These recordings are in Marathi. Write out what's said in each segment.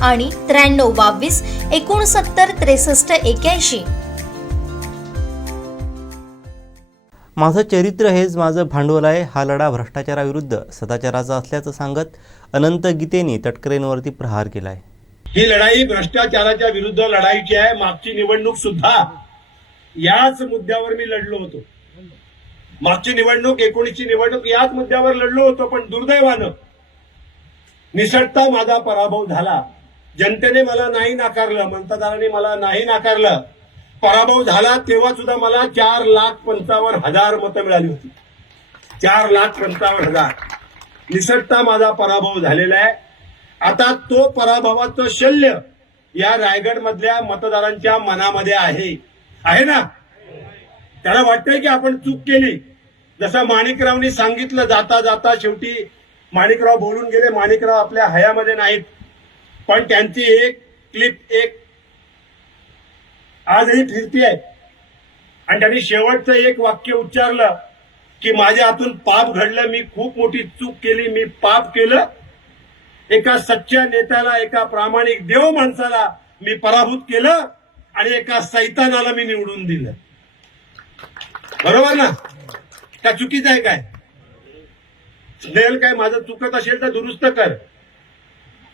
आणि त्र्याण्णव बावीस एकोणसत्तर त्रेसष्ट एक्याऐंशी. माझं चरित्र हेच माझं भांडवल आहे. हा लढा भ्रष्टाचाराविरुद्ध सदाचाराचा असल्याचं सांगत अनंत गीतेने तटकरेंवरती प्रहार केलाय. ही लढाई भ्रष्टाचाराच्या विरुद्ध लढाईची आहे. मागची निवडणूक सुद्धा याच मुद्द्यावर मी लढलो होतो. मागची निवडणूक एकोणीसची निवडणूक याच मुद्द्यावर लढलो होतो पण दुर्दैवानं निसटता माझा पराभव झाला. जनतेने मला नाही नाकारलं मतदारांनी मला नाही नाकारलं. पराभव झाला तेव्हा सुद्धा मला चार लाख पंचावन्न हजार मतं मिळाली होती. चार लाख पंचावन्न हजार. निसटता माझा पराभव झालेला आहे. आता तो पराभवाचं शल्य या रायगडमधल्या मतदारांच्या मनामध्ये आहे. आहे ना? त्याला वाटतंय की आपण चूक केली. जसं माणिकरावनी सांगितलं जाता जाता शेवटी माणिकराव बोलून गेले माणिकराव आपल्या हयामध्ये नाहीत. पण त्यांची एक क्लिप एक आजही फिरती आहे. आणि त्यांनी शेवटचं एक वाक्य उच्चारलं की माझ्या हातून पाप घडलं मी खूप मोठी चूक केली मी पाप केलं. एका सच्च्या नेत्याला एका प्रामाणिक देव माणसाला मी पराभूत केलं आणि एका सैतानाला मी निवडून दिलं. बरोबर ना? का चुकीचं आहे काय? स्नेहल काय माझं चुकत असेल तर दुरुस्त कर.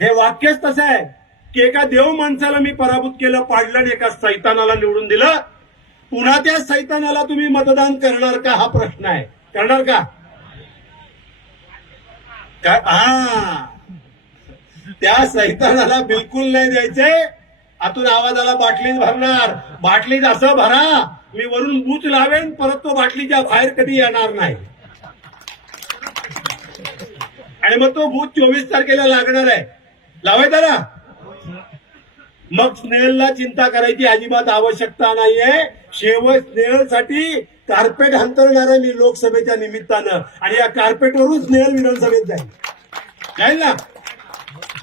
हे वाक्यच तसं आहे की एका देव माणसाला मी पराभूत केलं पाडलं आणि एका सैतानाला निवडून दिलं. पुन्हा त्या सैतानाला तुम्ही मतदान करणार का? हा प्रश्न आहे. करणार का? हा. त्या सैतानाला बिलकुल नाही द्यायचे. आतून आवाजाला बाटलीत भरणार. बाटलीत असं भरा. मी वरून बूच लावेन परत तो बाटलीच्या बाहेर कधी येणार नाही. आणि मग तो बूथ चोवीस तारखेला लागणार आहे. लावायचा ना मग स्नेहलला चिंता करायची अजिबात आवश्यकता नाहीये. शेवट स्नेहलसाठी कार्पेट हंतरणार मी लोकसभेच्या निमित्तानं. आणि या कार्पेटवरून स्नेहल विधानसभेत जाईल. जाईल ना?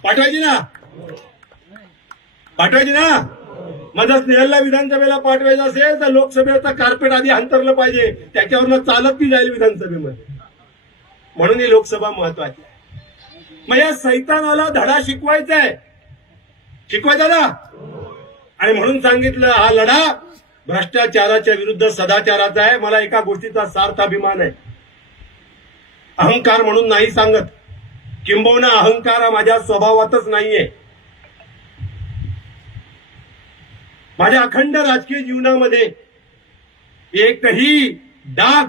पाठवायची ना? पाठवायची ना? माझा स्नेहलला विधानसभेला पाठवायचं असेल तर लोकसभेचं कार्पेट आधी अंतरलं पाहिजे. त्याच्यावरनं चालत ती जाईल विधानसभेमध्ये. म्हणून ही लोकसभा महत्वाची आहे. मग या सैतानाला धडा शिकवायचा आहे शिकवायचा ना? आणि म्हणून सांगितलं हा लढा भ्रष्टाचाराच्या विरुद्ध सदाचाराचा आहे मला एका गोष्टीचा सार्थ अभिमान आहे. अहंकार म्हणून नाही सांगत. किंबहुना अहंकार हा माझ्या स्वभावातच नाहीये. माझ्या अखंड राजकीय जीवनामध्ये एकही डाग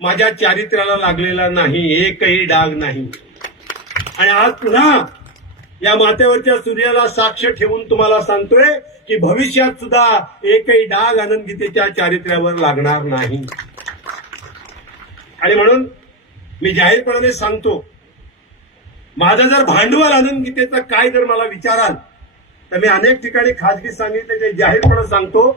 माझ्या चारित्र्याला लागलेला नाही. एकही डाग नाही. आणि आज पुन्हा या माथ्यावरच्या सूर्याला साक्ष ठेवून तुम्हाला सांगतोय की भविष्यात सुद्धा एकही डाग आनंदगीतेच्या चारित्र्यावर लागणार नाही. आणि म्हणून मी जाहीरपणाने सांगतो माझं जर भांडवल आनंद गीतेचं काय जर मला विचाराल तर मी अनेक ठिकाणी खाजगी सांगितले ते जाहीरपणे सांगतो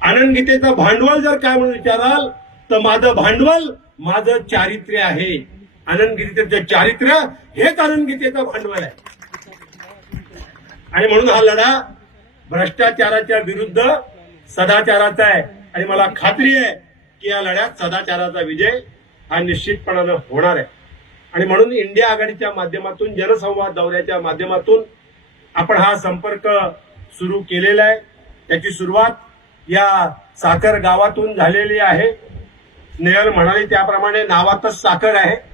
आनंद गीतेचं भांडवल जर काय म्हणून विचाराल तर माझं भांडवल माझं चारित्र्य आहे. आनंद गीतेचं चारित्र्य हेच आनंद गीतेचं भांडवल आहे. आणि म्हणून हा लढा भ्रष्टाचाराच्या विरुद्ध सदाचाराचा आहे. आणि मला खात्री आहे की या लढ्यात सदाचाराचा विजय हा निश्चितपणानं होणार आहे. आणि म्हणून इंडिया आघाडीच्या माध्यमातून जनसंवाद दौऱ्याच्या माध्यमातून आपण हा संपर्क सुरू केलेला आहे. त्याची सुरुवात या साखर गावातून झालेली आहे. स्नेहल म्हणाले त्याप्रमाणे नावातच साखर आहे.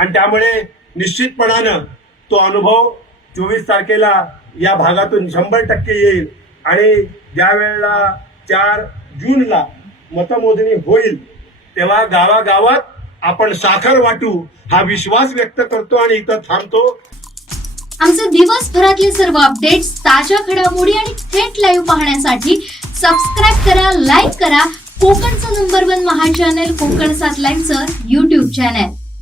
आणि त्यामुळे निश्चितपणानं तो अनुभव चोवीस तारखेला या भागातून शंभर टक्के येईल. आणि ज्या वेळेला चार जूनला मतमोजणी होईल तेव्हा गावागावात आपण साखर वाटू हा विश्वास व्यक्त करतो आणि इथं थांबतो. आमचे दिवसभरातले सर्व अपडेट्स ताज्या घडामोडी आणि थेट लाईव्ह पाहण्यासाठी सबस्क्राईब करा लाईक करा. कोकणचं नंबर वन महा चॅनल कोकण सात लाईव्हचं युट्यूब चॅनल